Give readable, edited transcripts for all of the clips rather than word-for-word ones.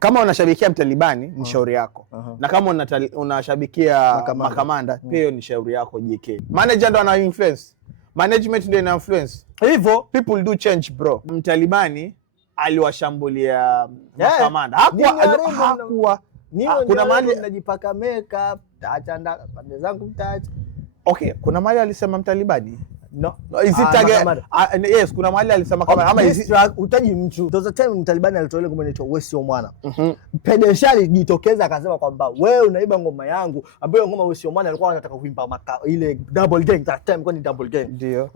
Kama unashabikia Mtalibani ni shauri yako. Na kama unashabikia Makamanda pia ni shauri yako JK. Manager ndo ana influence. Management ndo ina influence. Hivyo people do change bro. Mtalibani aliwashambulia Makamanda. Hakuwa kuna mahali najipaka makeup, taacha pande zangu mtaacha. Okay, kuna mahali alisema Mtalibani? No. Is it yes, kuna mahali alisema kama ama utaji mtu. There was a time Mtalibani alitoa ile ngoma inaitwa Wewe Sio Mwana. Pedeshali jitokeza akasema kwamba wewe unaiba ngoma yangu, ambayo ngoma Wewe Sio Mwana alikuwa anataka kuimba ile double gang, that time kwa ni double gang. Ndio.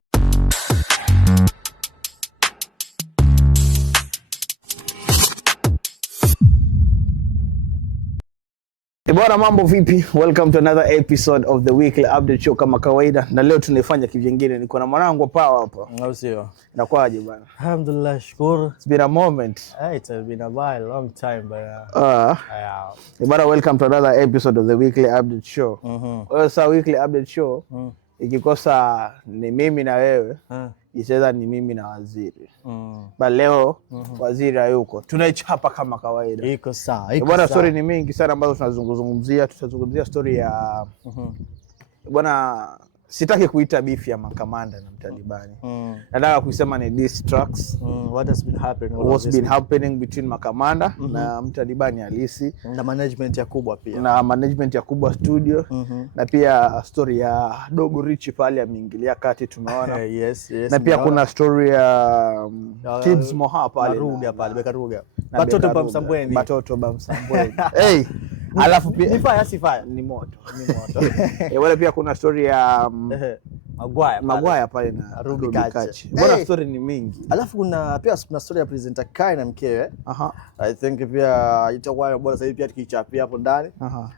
Bwana, mambo vipi? Welcome to another episode of the weekly update show kama kawaida. Na leo tunaifanya kivingine. Niko na mwanangu Power hapa. Au sio? Inakuaje bwana? Alhamdulillah, shukuru. It's been a moment. It has been a while, long time but bwana, welcome to another episode of the weekly update show. Sasa weekly update show ikikosa ni mimi na wewe, icheza ni mimi na waziri. But leo waziri hayuko. Tunaichapa kama kawaida. Iko sawa. Bwana, story ni mingi sana ambazo tunazungumzia. Tutazungumzia story ya bwana, sitaki kuita beef ya Makamanda na Mtalibani. Nataka kusema ni diss tracks. What's been happening between Makamanda na Mtalibani halisi na management ya Kubwa pia. Na management ya Kubwa studio. Na pia story ya Dogo Rich pale ameingilia kati tunaona. Yes. Na pia kuna story ya Kids Moha pale. Ruga pale, Beka Ruga. Batoto Bamsambweni. Hey, alafu pia ni fire ni moto. Wale pia kuna story ya Magwaya pale na Ruby Kachi. Bwana, story ni mingi. Alafu kuna story ya presenter Kai na mkewe. I think pia itakuwa bora zaidi pia tukichapia hapo ndani.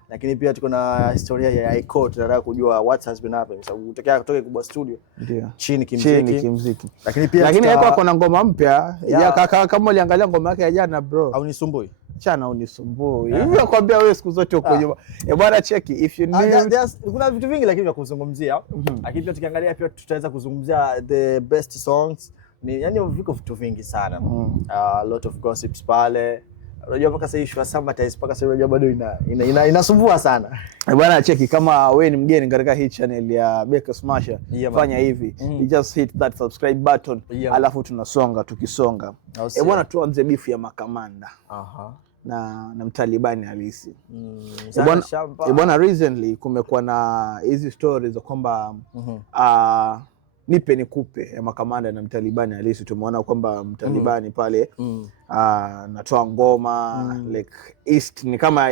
Lakini pia tuko na historia ya High Court, tunataka kujua what has been happening. Sababu kutoka Kubwa studio. Ndio. Chini kimziki. Lakini yeye kuna ngoma mpya. Kama uliangalia ngoma yake ya jana bro. Au nisumbui? Chana unisumbui. Hivi nakwambia wewe siku zote uko nyuma. Bwana, cheki if you need. Kuna vitu vingi lakini vya kuzungumzia. Lakini pia tukiangalia pia tutaweza kuzungumzia the best songs. Yaani viko vitu vingi sana. A lot of gossips pale. Unajua mpaka sasa issue ya Summertime mpaka sasa unajua bado inasumbua sana. Bwana, cheki kama wewe ni mgeni katika hii channel ya Beka Smasher, fanya hivi. You just hit that subscribe button. Alafu tunasonga tukisonga. Bwana, tuanze beef ya Makamanda. Na Mtalibani halisi. Bwana, recently kumekuwa na hizi stories za kwamba nipe nikupe ya Makamanda na Mtalibani halisi. Tumeona kwamba Mtalibani pale natoa ngoma like East ni kama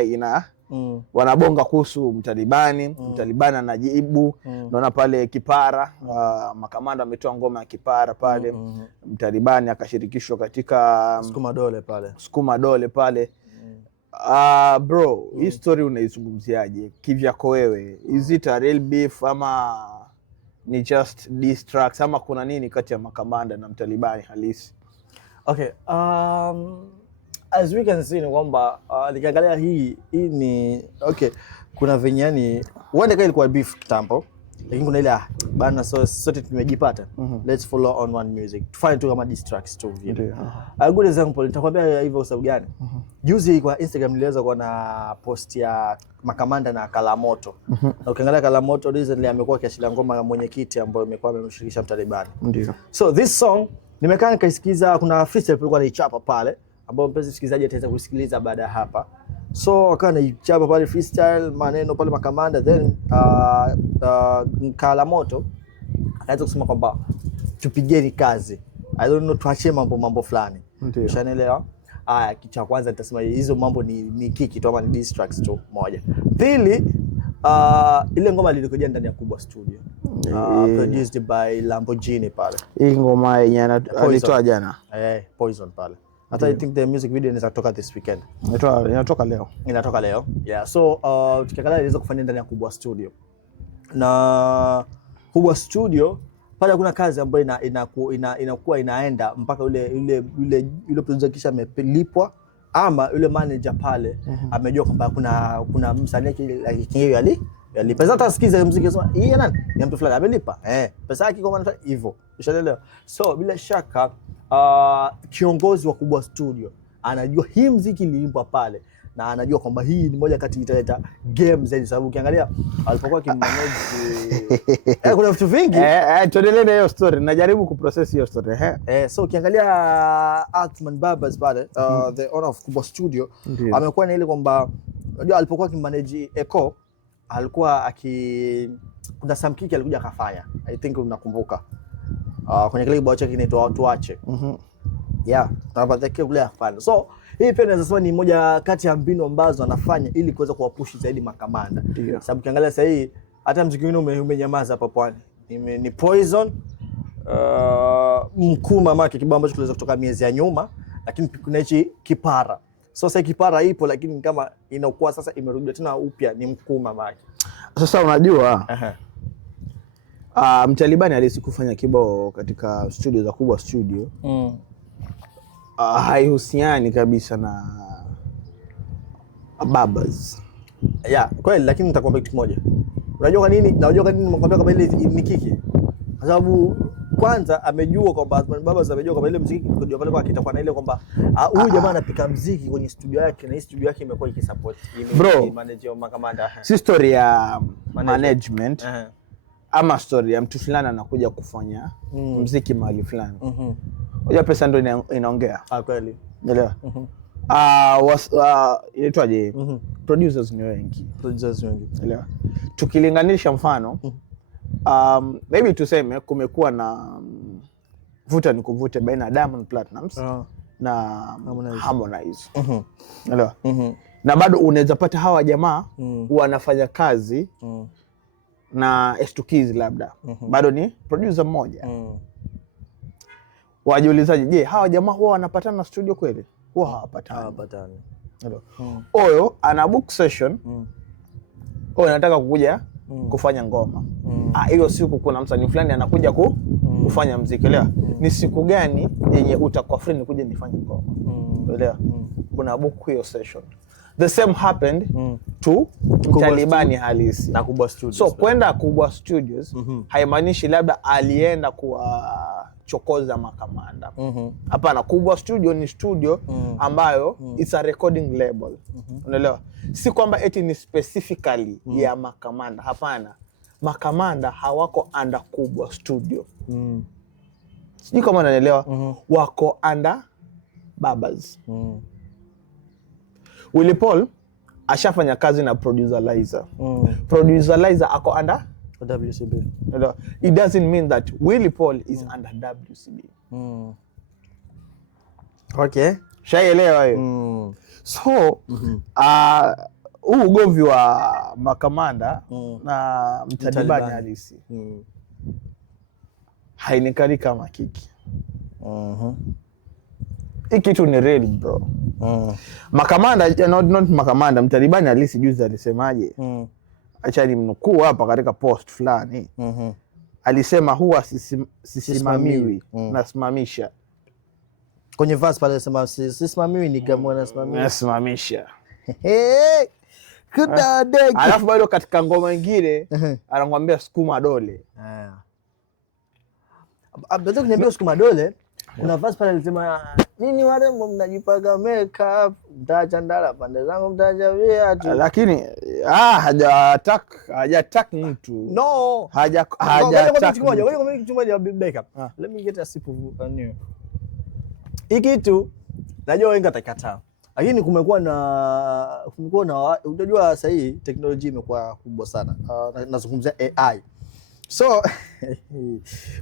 wanabonga kuhusu Mtalibani. Mtalibani anajibu. Naona pale Kipara, Makamanda ametoa ngoma ya Kipara pale. Mtalibani akashirikishwa katika Sukuma Dole pale. Bro, hii story unaizungumziaje kivyako wewe? Is it a real beef ama ni just diss tracks ama kuna nini kati ya Makamanda na Mtalibani halisi? Okay, as we can see ni kwamba nikiangalia hii ni okay, kuna venyani wanda kai ilikuwa beef kitambo, lakini kuna ile bana sote tumejipata. Let's follow on one music. Tufanye tu kama diss tracks tu vile. A good example nitakwambia hivyo kwa sababu gani? Juzi kwa Instagram niliweza kuona post ya Makamanda na Kalamoto. Na ukiangalia Kalamoto recently amekuwa akiachilia ngoma ya Mwenyekiti ambayo imekuwa amemshirikisha Mtalibani. Ndio. So this song nimekaa nikaisikiza, kuna freestyle ilikuwa inaichapa pale ambao mpenzi msikilizaji ataweza kusikiliza baada ya hapa. So akawa anaichapa pale freestyle maneno pale Makamanda, then Kalamoto akaanza kusema kwamba tupigeni kazi. I don't know, tuachie mambo fulani. Ndio. Unaelewa? Kitu cha kwanza nitasema hizo mambo ni kiki tu ama ni diss tracks tu moja. Pili, ile ngoma ilikuja ndani ya Kubwa studio. Produced by Lamborghini pale. Hii ngoma yenye alitoa jana. Poison pale. I think the music video inatoka this weekend. Inatoka leo. Yeah, so tukiangalia iliweza kufanya ndani ya Kubwa studio. Na Kubwa studio pale kuna kazi ambayo inakuwa inaenda mpaka yule producer kisha amelipwa ama yule manager pale amejua kwamba kuna msanii kinyo yalipa. Sasa tasikiza muziki sema hii nani? Ni mtu fulani amelipa. Pesa yake kwa hivyo. Ushaelewa? So bila shaka kiongozi wa Kubwa studio anajua hii muziki iliimbwa pale na anajua kwamba hii ni moja kati italeta game zaidi, sababu ukiangalia alipokuwa kimmanage kuna vitu vingi. Tuendelee na hiyo story, najaribu kuprocess hiyo story. So ukiangalia Athman Babas pale, the owner of Kubwa Studio, amekuwa na ile kwamba unajua alipokuwa kimmanage Eko alikuwa kuna samkiki alikuja akafanya, I think unakumbuka, kwenye kile kibao chake kinaitwa Watu Wache. Tunapata kule afanya. So hii pia naweza sema ni moja kati ya mbinu ambazo anafanya ili kuweza kuwapushi zaidi makamanda. Sababu ukiangalia sasa hii hata muziki wengine umenyamaza hapa Pwani. Ni Poison, Mkuu mamake, kibao ambacho kiliweza kutoka miezi ya nyuma, lakini kuna hichi Kipara. So sasa Kipara ipo, lakini kama inakuwa sasa imerudia tena upya ni Mkuu mamake. Sasa unajua Mtalibani alisikufanya kibao katika studio za Kubwa Studio. Haihusiani kabisa na Babas. Kweli, lakini nitakwambia kitu kimoja. Unajua kwa nini? Nakwambia kama ile ni kiki. Kwa sababu kwanza amejua kwamba Babas amejua kwamba ile muziki ndio pale kwa kitakuwa na ile kwamba huyu jamaa anapika muziki kwenye studio yake, na hii studio yake imekuwa ikisupport manage wa makamanda. Si story ya management. Ama story ya mtu fulani anakuja kufanya muziki mahali fulani. Unajua pesa ndio inaongea. Kweli. Unaelewa? Inaitwaje? Producers ni wengi. Unaelewa? Tukilinganisha mfano, maybe tuseme kumekuwa na vuta ni kuvute baina ya Diamond Platnumz na Harmonize. Unaelewa? Na bado unaweza pata hawa jamaa wanafanya kazi na Estukizi labda. Bado ni producer mmoja. Wajiulizaje, je, hawa jamaa huwa wanapatana studio kweli? Huwa hawapatani. Oyo ana book session. Oyo anataka kukuja kufanya ngoma. Hiyo siku kuna msanii fulani anakuja kufanya muziki. Elewa? Ni siku gani yenye utakuwa free nikuje nifanye ngoma? Elewa? Kuna book hiyo session. The same happened to Mtalibani halisi na Kubwa Studios. So kwenda Kubwa Studios haimaanishi labda alienda kuwachokoza makamanda. Hapana, Kubwa Studio ni studio ambayo it's a recording label. Unaelewa? Si kwamba eti ni specifically ya makamanda. Hapana. Makamanda hawako under Kubwa Studio. Sijui kama unaelewa. Wako under Babas. Willy Paul ashafanya kazi na producer Liza. Producer Liza ako under WCB. It doesn't mean that Willy Paul is under WCB. Okay. Shaelewa hiyo. So huu ugomvi wa makamanda na Mtalibani halisi hainikali kama kiki. Hii kitu ni real bro. Makamanda, not makamanda, Mtalibani halisi juzi alisemaje? Acha nimnukuu hapa katika post fulani. Alisema huwa sisimamiwi, nasimamisha. Kwenye verse pale alisema sisimamiwi ni kama nasimamisha. Kudadeki. Alafu bado katika ngoma nyingine anakuambia sukuma dole. Baada kuniambia sukuma dole, kuna verse pale alisema nini warembo mnajipaka makeup, mtaacha ndala pande zangu mtaacha viatu. Lakini hajataka mtu. No. Hajataka. Kitu moja Beckham. Let me get a sip of new. Hiki tu najua wengi atakataa. Lakini kumekuwa na unajua sasa hii teknolojia imekuwa kubwa sana. Nazungumzia AI. So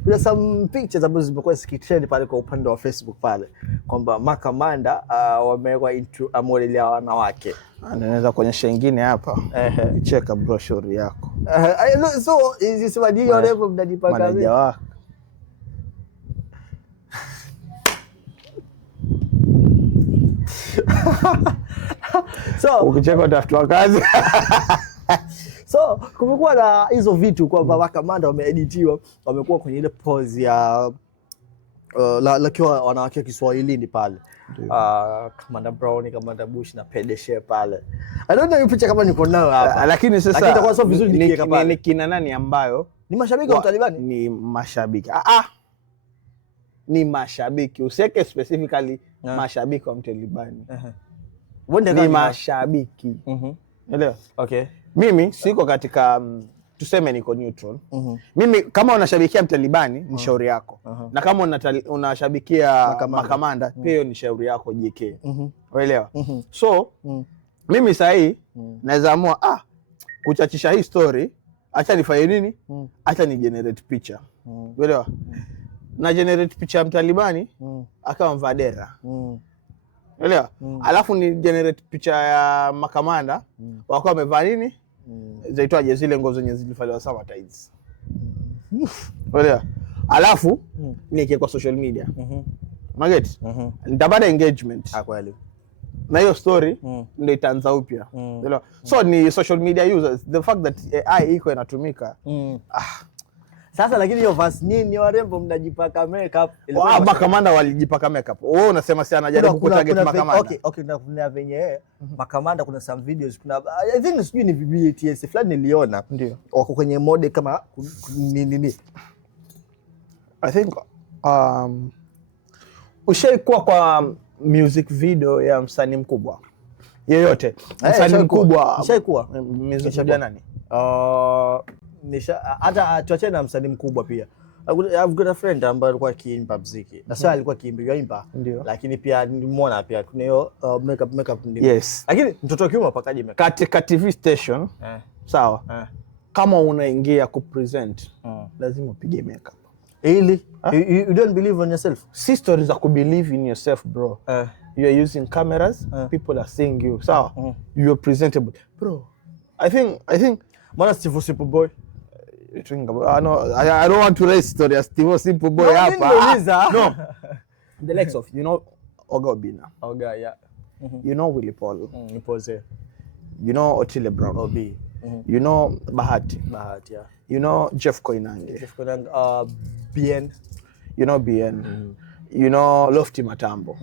kuna some pictures ambazo zimekuwa zikitrend pale kwa upande wa Facebook pale kwamba makamanda wamewekwa into model ya wanawake. Anaweza kuonyesha nyingine hapa. Cheka brochure yako. So hizi sema hiyo level mnajipaka manager wako. So ukicheka utafuta kazi. So kumekuwa na hizo vitu kwamba makamanda wameeditiwa, wamekuwa kwenye ile pose ya lakiwa wanawake wa Kiswahilini pale. Kamanda Brown, Kamanda Bush na Pedeshe pale. I don't know hiyo picha kama niko nayo hapa. Lakini sasa itakuwa sio vizuri nikiweka pale. Ni kina nani ambayo ni mashabiki wa Mtalibani? Ni mashabiki. Ni mashabiki. Useke specifically mashabiki wa Mtalibani. Ni mashabiki. Unaelewa? Okay. Mimi siko katika tuseme niko neutral. Mimi kama unashabikia Mtalibani ni shauri yako. Na kama unashabikia makamanda pia hiyo ni shauri yako JK. Unaelewa? So mimi sahi naweza amua kuchachisha hii story, acha nifanye nini? Acha ni generate picha. Unaelewa? Na generate picha ya Mtalibani akawa mvadera. Unaelewa? Alafu ni generate picha ya makamanda wakawa wamevaa nini? Zaitwaje zile nguo zenye zilifaliwa summer tides. Unaelewa? Alafu niweke kwa social media. Maget? Nitapata engagement. Kweli. Na hiyo story ndio itaanza upya. Unaelewa? So ni social media users, the fact that AI iko inatumika. Sasa lakini hiyo verse nini warembo mnajipaka makeup? Makamanda walijipaka makeup. Wewe unasema si anajaribu kutarget makamanda. Okay, kuna venye makamanda, kuna some videos, kuna I think sijui ni BTS fulani niliona. Ndio. Wako kwenye mode kama nini. I think ushaikuwa kwa music video ya msanii mkubwa yeyote? Msanii mkubwa ushaikuwa music video nani? Hata tuachane na msanii mkubwa pia. I've got a friend ambaye alikuwa akiimba muziki. Na sasa alikuwa akiimba, lakini pia nimeona pia kuna hiyo makeup ndio. Yes. Lakini mtoto wa kiume apakaje makeup? Katika TV station. Sawa. Kama unaingia kupresent, lazima upige makeup. Really? You don't believe on yourself? Si stories za kubelieve in yourself, bro. You are using cameras, people are seeing you. Sawa. You are presentable. Bro, I think Mana Steve Simple Boy. I don't want to raise story as Steve Simple Boy hapa. No. The likes of, Oga Obina. Oga, yeah. Willy Paul. Pose. Otile Brown. Obi. Bahati. Bahati, yeah. Jeff Koinange. BN. BN. Lofty Matambo.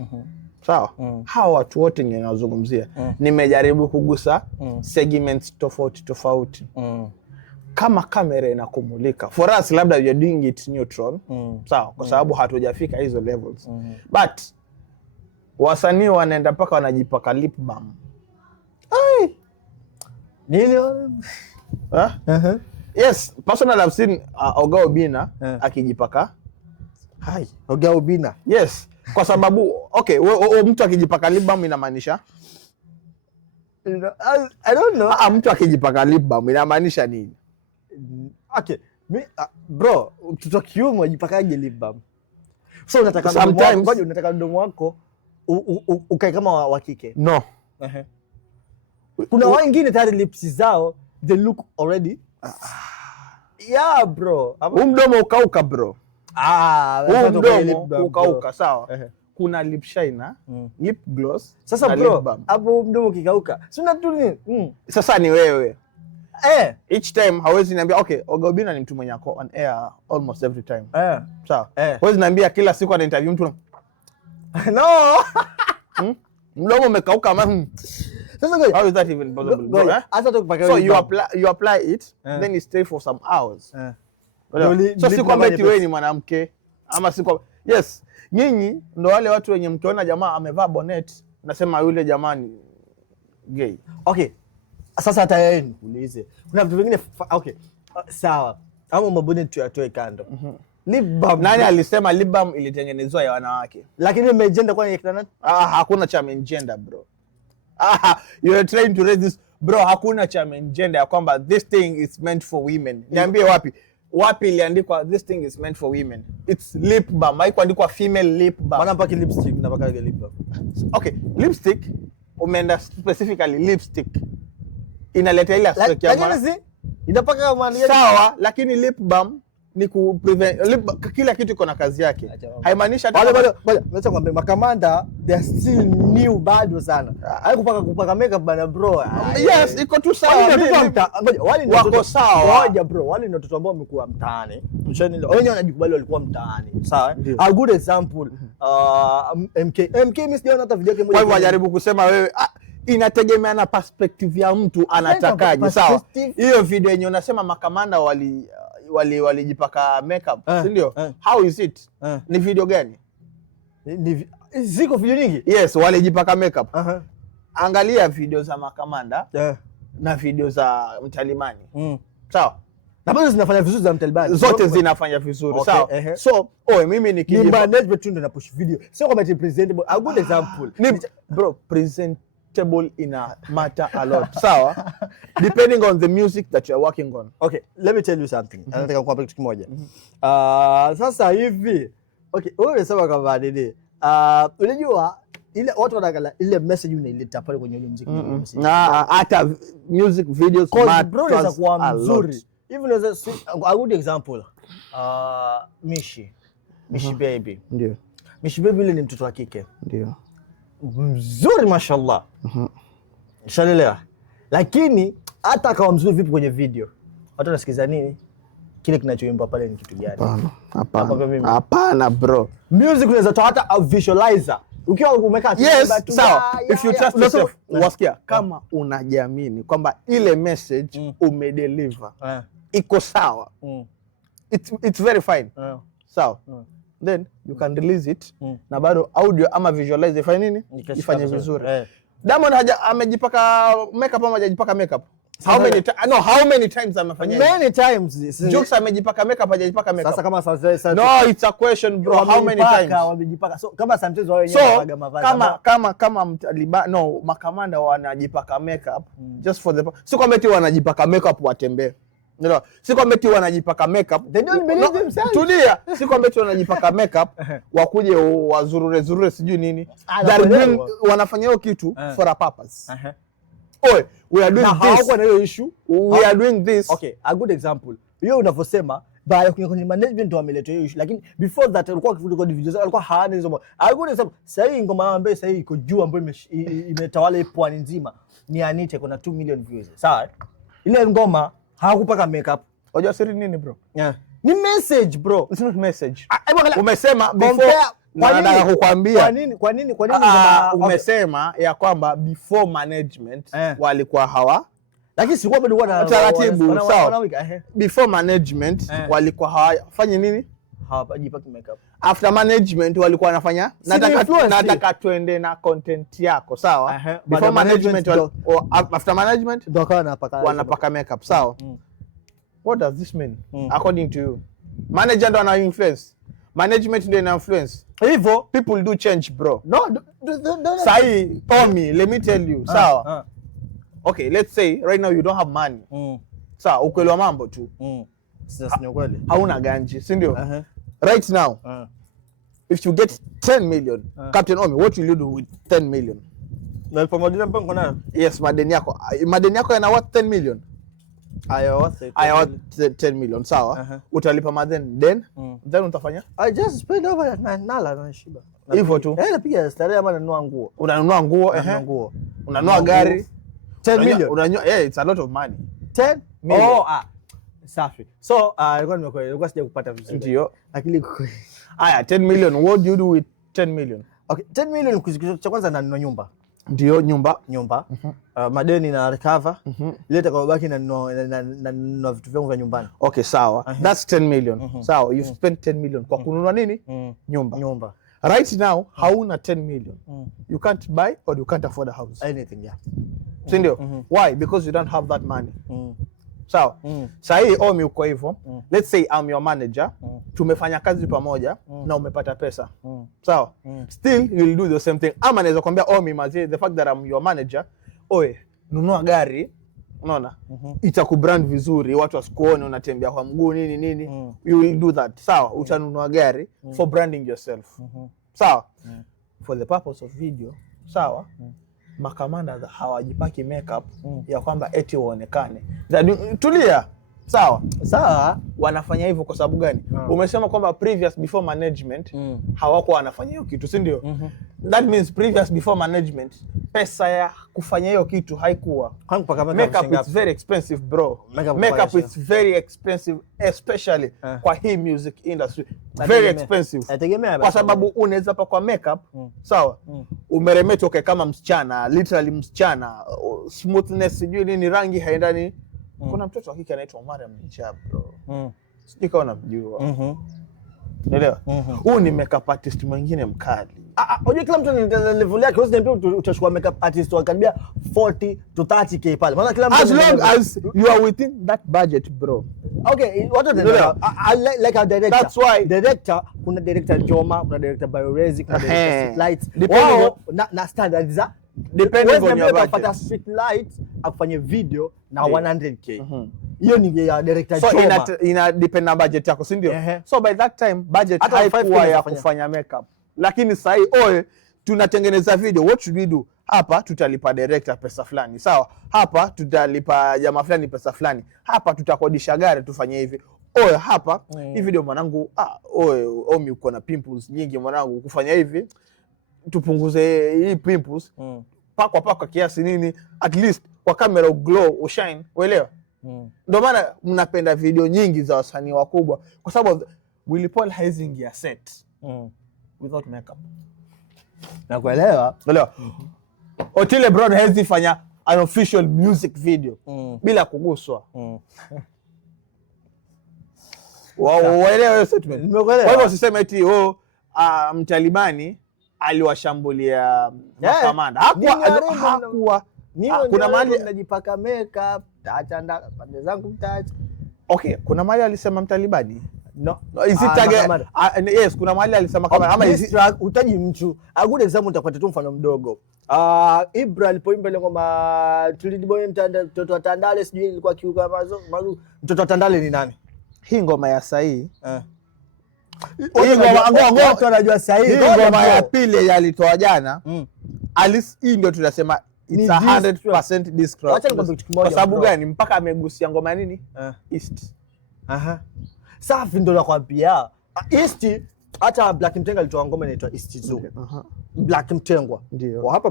Sawa? Hawa watu wote ninazungumzia nimejaribu kugusa segments tofauti. Kama kamera inakumulika. For us labda we are doing it neutral. Sawa? Kwa sababu hatujafika hizo levels. But wasanii wanaenda mpaka wanajipaka lip balm. Nini? Yes, personally I've seen Oga Obina akijipaka. Oga Obina. Yes. Kwa sababu mtu akijipaka lip balm inamaanisha I don't know. Mtu akijipaka lip balm inamaanisha nini? Okay, bro, mtoto kiume ajipakaje lip balm? So unataka mdomo wako ukae kama wa kike? No. Kuna wengine tayari lips zao they look already. Yeah, bro. Mdomo ukauka, bro. Mdomo ukauka, sawa. Kuna lip shiner, lip gloss. Sasa bro, hapo mdomo kikauka. Si unatu nini? Sasa ni wewe. Each time hawezi niambia Oga Obina ni mtu mwenye ako on air almost every time. Sawa. Hawezi niambia kila siku ana interview mtu. No. Mdomo umekauka ama Sasa how is that even possible? So you apply it, then you stay for some hours. So si kwamba eti wewe ni mwanamke ama si kwa yes, nyinyi ndo wale watu wenye mkiona jamaa amevaa bonnet nasema yule jamaa ni gay. Okay. Sasa hata yeye nikuulize. Kuna vitu vingine sawa. Ama mabonnet tuyatoe kando. Lip balm. Nani alisema lip balm ilitengenezwa ya wanawake? Lakini mmegender kwa yakina nani? Hakuna cha gender, bro. You are trying to raise this, bro. Hakuna cha gender ya kwamba this thing is meant for women. Niambie wapi iliandikwa this thing is meant for women? It's lip balm. Haikuandikwa female lip balm. Maana mpaka lipstick napaka lip balm. Okay, lipstick umeenda specifically lipstick. Inaleta ile aspect ya maana. Inapaka kama sawa, lakini lip balm ni ku prevent kila kitu iko na kazi yake. Haimaanishi hata acha kwambia makamanda they are still new bado sana. Kupaka makeup bana bro. Yes, iko tu sawa. Wale ndio wako sawa. Ngoja bro, wale ndio watoto ambao wamekuwa mtaani. Wenyewe wanajikubali walikuwa mtaani. Sawa? A good example MK mimi sijaona hata video yake moja. Kwa hivyo wajaribu kusema wewe inategemea na perspective ya mtu anatakaje. Sawa? Hiyo video yenyewe unasema makamanda walijipaka makeup, si ndio? How is it? Ni video gani? Ziko video nyingi? Yes, walijipaka makeup. Angalia video za Makamanda na video za Mtalimani. Sawa? Na bado zinafanya vizuri za Mtalimani. Zote zinafanya vizuri, sawa? So, mimi nikijipa management tu ndo na push video. Sio kama ati presentable. A good example. Bro, presentable ina matter a lot. Sawa? Depending on the music that you are working on. Okay, let me tell you something. Nataka kukuambia kitu kimoja. Sasa hivi, okay, wewe unasema kama nini? Unajua ile watu wanakala ile message unaileta pale kwenye ile muziki. Hata music videos matters a lot. Even as a good example, Mishi Baby. Ndio. Mishi Baby ile ni mtoto wa kike. Ndio. Mzuri mashallah. Shalelewa. Lakini hata akawa mzuri vipi kwenye video, watu wanasikiza nini? Kile kinachoimba pale ni kitu gani? Hapana bro. Music unaweza toa hata a visualizer. Ukiwa umekaa tu. Yes, sawa. If you trust yourself, wasikia kama unajiamini kwamba ile message umedeliver iko sawa. It's very fine. Sawa. Then you can release it na bado audio ama visualize ifanye nini? Ifanye vizuri. Diamond amejipaka makeup ama hajajipaka makeup? How many times amefanya? Many times. Jokes amejipaka makeup hajajipaka makeup. Sasa kama sasa no, it's a question bro. How many times? Wamejipaka. So kama sometimes wao wenyewe wanapaga mavazi. Kama Mtaliban Makamanda wanajipaka makeup just for the si kwamba eti wanajipaka makeup watembee. No, si kwamba eti wanajipaka makeup. They don't believe themselves. Tulia. Si kwamba eti wanajipaka makeup wakuje wazurure sijui nini. Wanafanya hiyo kitu for a purpose. We are doing this. Na hiyo issue. We are doing this. Okay, a good example. Hiyo unavyosema baada kwenye management ndio wameleta hiyo issue, lakini before that alikuwa akifuta video zao alikuwa haana hizo. A good example. Sasa hii ngoma ambayo sasa hii iko juu ambayo imetawala pwani nzima ni Anita, kuna 2 million views. Sawa? Ile ngoma hawakupaka makeup. Unajua siri nini bro? Ni message bro. It's not message. Umesema before nataka kukwambia. Kwa nini umesema ya kwamba before management walikuwa hawa, lakini sikuwa bado wana taratibu sawa. Before management walikuwa hawafanye nini? Hawajipaki makeup. After management walikuwa wanafanya, nataka tuende na content yako sawa. Before management after management ndio wanapaka makeup sawa. What does this mean according to you? Manager ndo ana influence, management ndio ina influence. Hivyo people do change bro. No, sai Tommy, let me tell you sawa. Okay, let's say right now you don't have money. Sawa, ukweli wa mambo tu. Sasa ni ukweli. Hauna ganji, si ndio? Right now if you get 10 million, Captain Omi, what will you do with 10 million? Na pamoja mpango nayo. Yes, madeni yako yana what 10 million? I worth 10 million sawa. Utalipa madeni then utafanya? I just spend over nala na shiba. Hivyo tu. Napiga starehe ama nanunua nguo. Unanunua nguo, unanunua gari. 10 million. Unanunua, yeah, it's a lot of money. 10 million. Safi. So nilikuwa sija kupata vizuri. Ndio. Lakini haya 10 million, what do you do with 10 million? Okay, 10 million cha kwanza nanunua nyumba. Ndio, nyumba. Madeni na recover. Ile itakayobaki na vitu vyangu vya nyumbani. Okay, sawa. That's 10 million. Sawa, you spend 10 million kwa kununua nini? Nyumba. Right now, hauna 10 million. You can't buy or you can't afford a house. Anything, yeah. Sindio? Why? Because you don't have that money. Sawa. Sahi Omi uko hivyo. Let's say I'm your manager. Tumefanya kazi pamoja na umepata pesa. Sawa. Still you'll do the same thing. Ama naweza kuambia Omi mazi, the fact that I'm your manager, nunua gari. Unaona? Itakubrand vizuri, watu wasikuone unatembea kwa mguu nini. You will do that. Sawa, utanunua gari for branding yourself. Sawa. For the purpose of video. Sawa. Makamanda hawajipaki makeup ya kwamba eti waonekane. Tulia. Sawa, wanafanya hivyo kwa sababu gani? Umesema kwamba previous before management hawako wanafanya hiyo kitu, si ndio? That means previous before management pesa ya kufanya hiyo kitu haikuwa. Makeup is very expensive bro. Makeup is very expensive, especially kwa hii music industry. Very expensive. Kwa sababu unaweza pa kwa makeup, sawa? Umeremeta kama msichana, literally msichana, smoothness sijui nini, rangi haendani. Kuna mtoto wa kike anaitwa Mariam Hijab bro. Sijui kama unamjua. Unaelewa? Huyu ni makeup artist mwingine mkali. Unajua kila mtu ana level yake. Wewe niambia utachukua makeup artist wa karibia 40 to 30k pale. Maana kila mtu as long as you are within that budget bro. Okay, what are the like a director. That's why director, kuna director Joma, kuna director Biorezi, kuna director Lights. Depending na standards za depending on your budget. Pata Street Lights afanye video na 100k. Hiyo ni ya director so Joma. So ina depend na budget yako, si ndio? So by that time budget haikuwa ya kufanya makeup. Lakini sasa tunatengeneza video, what should we do? Hapa tutalipa director pesa fulani, sawa? Hapa tutalipa jamaa fulani pesa fulani. Hapa tutakodisha gari tufanye hivi. Hapa hii video mwanangu, Omi uko na pimples nyingi mwanangu, kufanya hivi tupunguze hii pimples. Pakwa kiasi nini, at least kwa camera glow ushine, uelewa? Ndio maana mnapenda video nyingi za wasanii wakubwa, kwa sababu Willy Paul haizingia set without makeup. Nakuelewa. Unaelewa? Otile Brown hawezi fanya an official music video bila kuguswa. Waelewa hiyo statement. Nimekuelewa. Kwa hivyo usiseme eti Mtalibani aliwashambulia makamanda. Hakuwa kuna mahali najipaka makeup, taacha pande zangu mtaacha. Okay, kuna mahali alisema Mtalibani? No. Is it again? Yes, kuna mahali alisema kama ama utaji mtu. A good example nitakupa tu mfano mdogo. Ibra alipoimba ile kwamba tulidiboe mtoto wa Tandale, sijui ilikuwa kiuka mazo. Mtoto wa Tandale ni nani? Hii ngoma ya sahi. Hii ngoma watu wanajua sahi. Hii ngoma ya pili yalitoa jana. Hii ndio tunasema it's 100% diss track. Acha nikwambie kitu kimoja. Kwa sababu gani? Mpaka amegusia ngoma nini? East. Safi ndo nakwambia. East, hata Black Mtengwa alitoa ngoma inaitwa East Zoo. Black Mtengwa. Ndio. Hapa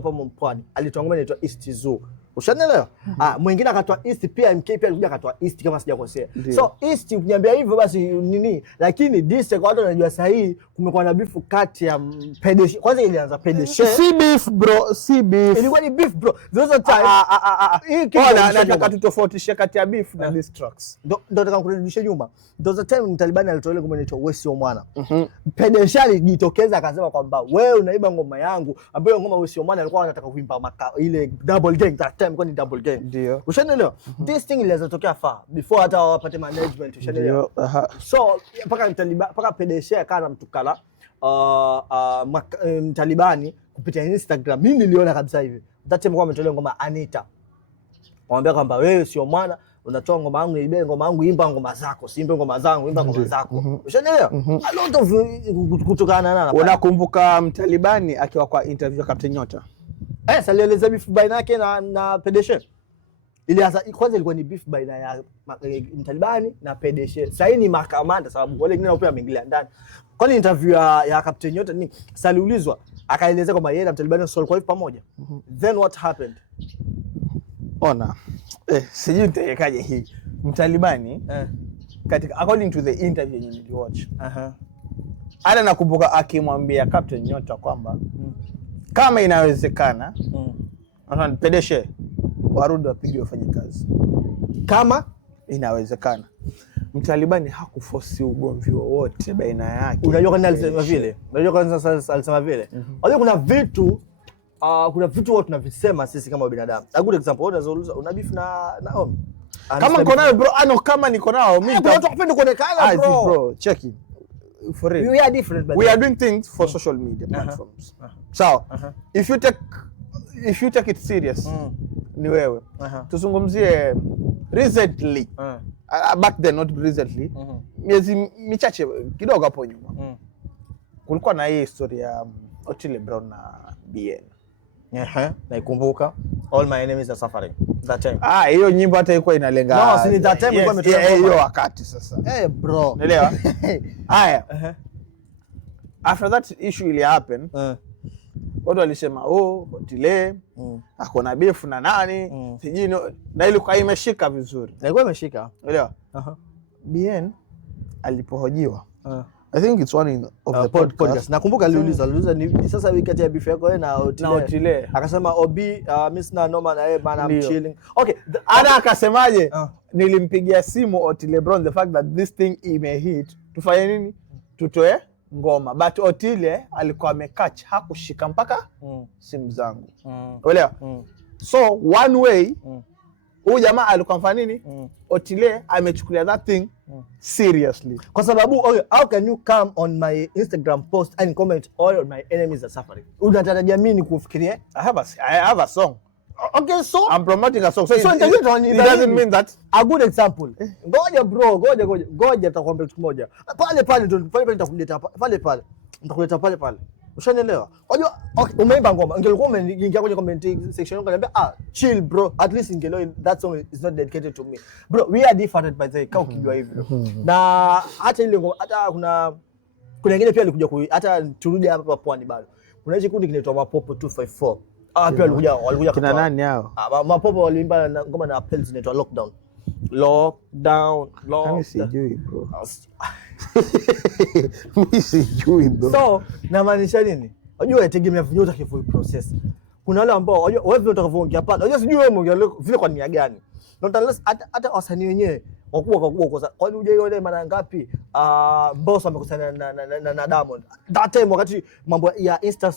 pa Mpwani alitoa ngoma inaitwa East Zoo. Ushanielewa? Mwingine akatoa East, pia MK pia alikuja akatoa East kama sijakosea. So East ukiniambia hivyo basi nini? Lakini diss kwa watu wanajua sahihi kumekuwa na beef kati ya Pedeshe. Kwanza ilianza Pedeshe. Si beef bro, si beef. Ilikuwa ni beef bro. Those time. Hii kitu nataka tutofautishe kati ya beef na diss tracks. Ndio nataka kurudisha nyuma. Those time Mtalibani alitoa ile ngoma inaitwa Wewe Sio Mwana. Pedeshe alijitokeza akasema kwamba wewe unaiba ngoma yangu, ambayo ngoma Wewe Sio Mwana alikuwa anataka kuimba ile double gang. Kwa ni double game. Ndio. Ushanielewa? This thing ilianza tokea far before hata wapate management, ushanielewa? So mpaka Pedeshe akawa mtukala Mtalibani kupitia Instagram. Mimi niliona kabisa hivi. That time kwa ametolea ngoma Anita. Waambia kwamba wewe sio mwana, unatoa ngoma yangu, niibe ngoma yangu, imba ngoma zako, simbe ngoma zangu, imba ngoma zako. Ushanielewa? A lot of kutokana na. Unakumbuka Mtalibani akiwa kwa interview ya Captain Nyota? Alieleza beef baina yake na Pedeshe. Ilianza kwanza ilikuwa ni beef baina ya Mtalibani na Pedeshe. Sasa hii ni makamanda sababu wale wengine pia wameingilia ndani. Kwani interview ya Captain Nyota ni saliulizwa akaeleza kwamba yeye na Mtalibani sio kwa pamoja. Then what happened? Ona. Sijui nitakaje hii. Mtalibani katika according to the interview yenye niliwatch. Ana nakumbuka akimwambia Captain Nyota kwamba kama inawezekana Pedeshe warudi wapige wafanye kazi. Kama inawezekana. Mtalibani hakuforce ugomvi wowote baina yake. Unajua kwa nini alisema vile? Unajua kwa nini sasa alisema vile? Unajua kuna vitu watu tunavisema sisi kama binadamu. A good example, unazouliza una beef na Naomi. Kama niko nayo bro, kama niko nao mimi nitakwenda kuonekana bro. Check it. For real. We are different but we are doing things for social media platforms. So, if you take it serious, ni wewe. Tuzungumzie recently. Back then, not recently. Miezi michache kidogo hapo nyuma. Kulikuwa na hii historia ya Otile Brown na BN. Naikumbuka. All my enemies are suffering. That time. Hiyo nyimbo hata ilikuwa inalenga. No, si that time ilikuwa imetoka hiyo wakati sasa. Bro. Unaelewa? Haya. After that issue ili happen, watu walisema Otile ako na beef na nani? Sijui na ilikuwa imeshika vizuri. Ilikuwa imeshika. Unaelewa? BN alipohojiwa. I think it's one of the podcast. Nakumbuka aliuliza ni sasa wiki kati ya beef yako wewe na Otile. Akasema mimi sina noma na yeye bana, I'm chilling. Okay, ana akasemaje? Nilimpigia simu Otile Brown the fact that this thing ime hit. Tufanye nini? tutoe ngoma, but Otile alikuwa amekatch, hakushika mpaka simu zangu. Uelewa? So one way huyu jamaa alikuwa mfanya nini? Otile amechukulia that thing seriously. Kwa sababu how can you come on my Instagram post and comment all my enemies are suffering? Unatarajia mimi kufikiria I have a song. Okay, so I'm promoting a song. So it doesn't mean that. A good example. Ngoja bro, ngoja nitakwambia kitu kimoja. Pale nitakuleta pale. Ushanielewa? Unajua umeimba ngoma, ungelikuwa umeingia kwenye comment section unaniambia chill bro, at least ingeelewa that song is not dedicated to me. Bro, we are different by the way, ukijua hivyo. Na hata ile ngoma, hata kuna wengine pia walikuja hata turudi hapa Pwani bado. Kuna hicho kundi kinaitwa Mapopo 254. Pia walikuja kina nani hao? Mapopo waliimba ngoma na Apples inaitwa Lockdown. Kama sijui bro. Mimi sijui bro. So namaanisha nini? Unajua yategemea vile utakavyo process. Kuna wale ambao unajua wewe vile utakavyoongea pale. Unajua sijui wewe umeongea vile kwa nia gani. Not unless hata wasanii wenyewe wakubwa kwa nini hujaiona mara ngapi Boss amekutana na Diamond. That time wakati mambo ya Insta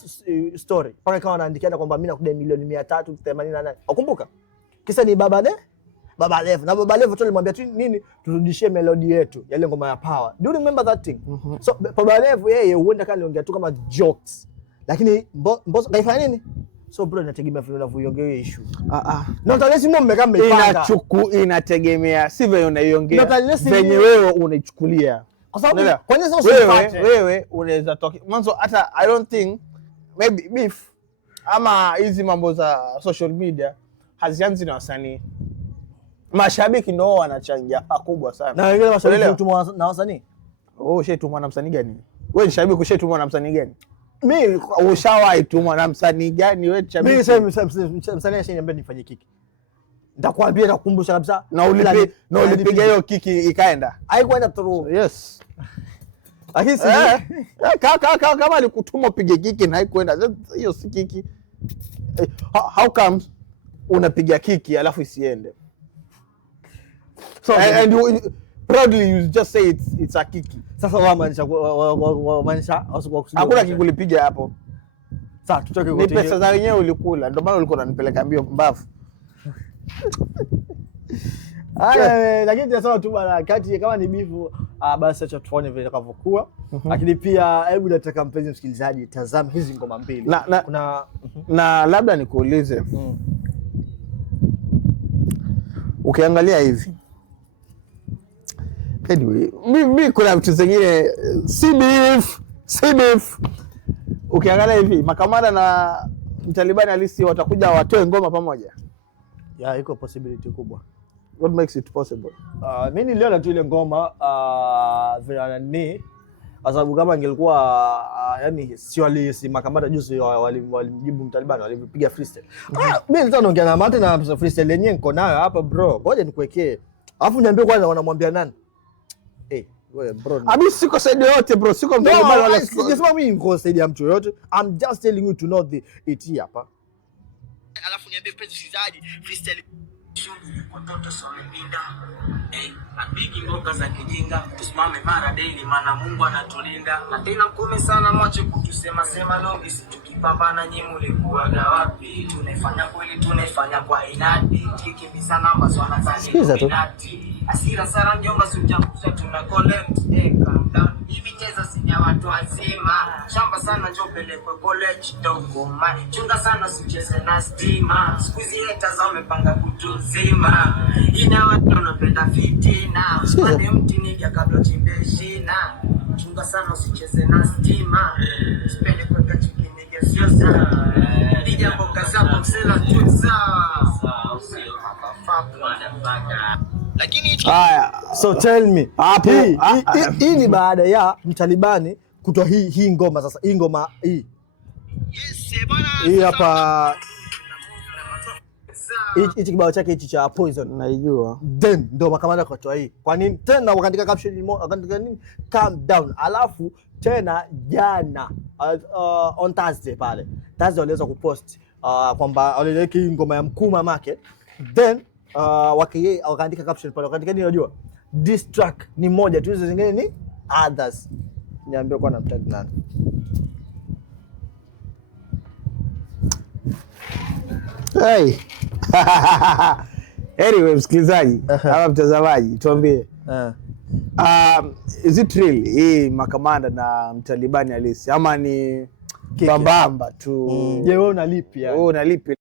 story. Paka kama anaandikiana kwamba mimi nakudai milioni 388. Ukumbuka? Kisa ni Baba Levo. Na Baba Levo tu alimwambia tu nini? Turudishie melody yetu ya ile ngoma ya Power. Do you remember that thing? So Baba Levo yeye huenda kama aliongea tu kama jokes. Lakini Boss kaifanya nini? So bro, inategemea vile unavyoiongea hiyo issue. Not unless mimi mmekaa mmepanga. Inategemea si vile unaiongea. Venye wewe unaichukulia. Kwa sababu kwa nini sio wewe unaweza toka mwanzo hata I don't think maybe beef ama hizi mambo za social media hazianzi na wasanii. Mashabiki ndio wanachangia pakubwa sana. Na wengine mashabiki hutumwa na wasanii. Ushatumwa na msanii gani? Wewe ni shabiki, ushatumwa na msanii gani? Mimi ushawahi tumwa na msanii gani wewe shabiki? Mimi msanii ashaniambia nifanye kiki. Nitakwambia na kukumbusha kabisa. Na ulipiga hiyo kiki ikaenda. Haikuenda through. Yes. Lakini kama alikutuma upige kiki na haikuenda, hiyo si kiki. How come unapiga kiki alafu isiende? So and you proudly you just say it's a kiki. Sasa wamaanisha hakuna kikulipiga hapo. Sasa tutoke kwa ni pesa za wenyewe ulikula, ndio maana ulikuwa unanipeleka mbio mbavu. Lakini tunasema tu bwana, kati kama ni bifu basi acha tuone vile itakavyokuwa. Lakini pia hebu nataka mpenzi msikilizaji tazama hizi ngoma mbili. Na labda nikuulize. Ukiangalia hivi. Anyway, mimi kuna vitu zingine si beef. Ukiangalia hivi, Makamada na Mtalibani halisi watakuja watoe ngoma pamoja. Iko possibility kubwa. What makes it possible? Mimi niliona tu ile ngoma vile ni kwa sababu kama ingelikuwa yani si Makamada juzi walimjibu Mtalibani walipiga freestyle. Mimi nilikuwa naongea na Mate na freestyle yenyewe niko nayo hapa bro. Ngoja nikuwekee. Alafu niambie kwanza wanamwambia nani? Wewe bro. Abi siko side yote bro, siko Mtalibani wala siko. Sijasema mimi niko side ya mtu yote. I'm just telling you to know the it hapa. Alafu niambie pesa msikilizaji freestyle kwa toto somelinda apigi mboga za kijinga tusimame mara daily maana Mungu anatulinda na tena mkome sana mwache kutusema longi situkipambana nyinyi mlikuwaga wapi tunafanya kweli tunafanya kwa inadi tikimbiza namba zona za inadi asira sara njomba sujakusha tuna collect calm down hivi cheza sinya watu wazima shamba sana njoo pelekwe college dogo mai chunga sana sicheze na stima sikuizi tazame panga kutuzima ina watu wanapenda fitina pande mti nija kabla chimbe shina chunga sana usicheze na stima sipende kweka chiki nige sio sana nija mboka zako msela tutsa usio motherfucker. Lakini haya, so tell me hapo hii ni baada ya Mtalibani kutoa hii ngoma. Sasa hii ngoma hii hapa hichi kibao chake hichi cha Poison naijua, then ndio Makamada kutoa hii. Kwa nini tena wakaandika caption wakaandika nini calm down, alafu tena jana on Thursday waliweza kupost kwamba waliweka hii ngoma ya Mkuma Market, then wakaandika caption pale, wakaandika nini unajua, this track ni moja tu, hizo zingine ni others. niambie kwa namtagi nani. Hey. Anyway, msikilizaji ama mtazamaji, tuambie. Is it real hii makamanda na mtalibani halisi ama ni bambamba tu? Je, wewe unalipi yani? Wewe unalipi?